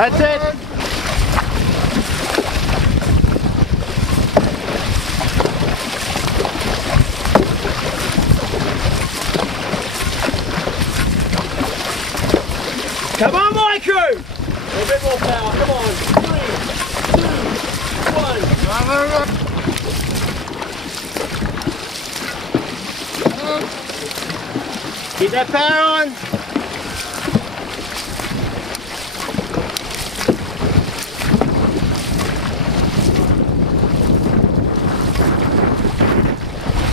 That's it. Come on, my crew! A bit more power, come on. 3, 2, 1. Keep that power on.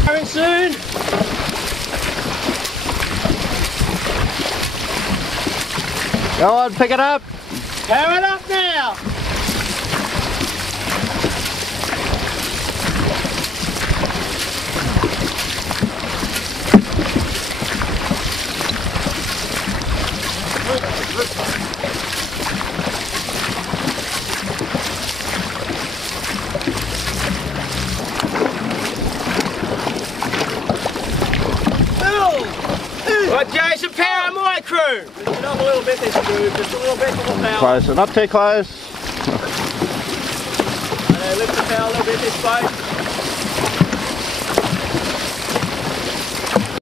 Coming soon. Go on, pick it up. Power it up now. Right, Jason, power my crew. Lift it up a little bit, this crew, just a little bit more power. Close, not too close. Lift the power a little bit this way.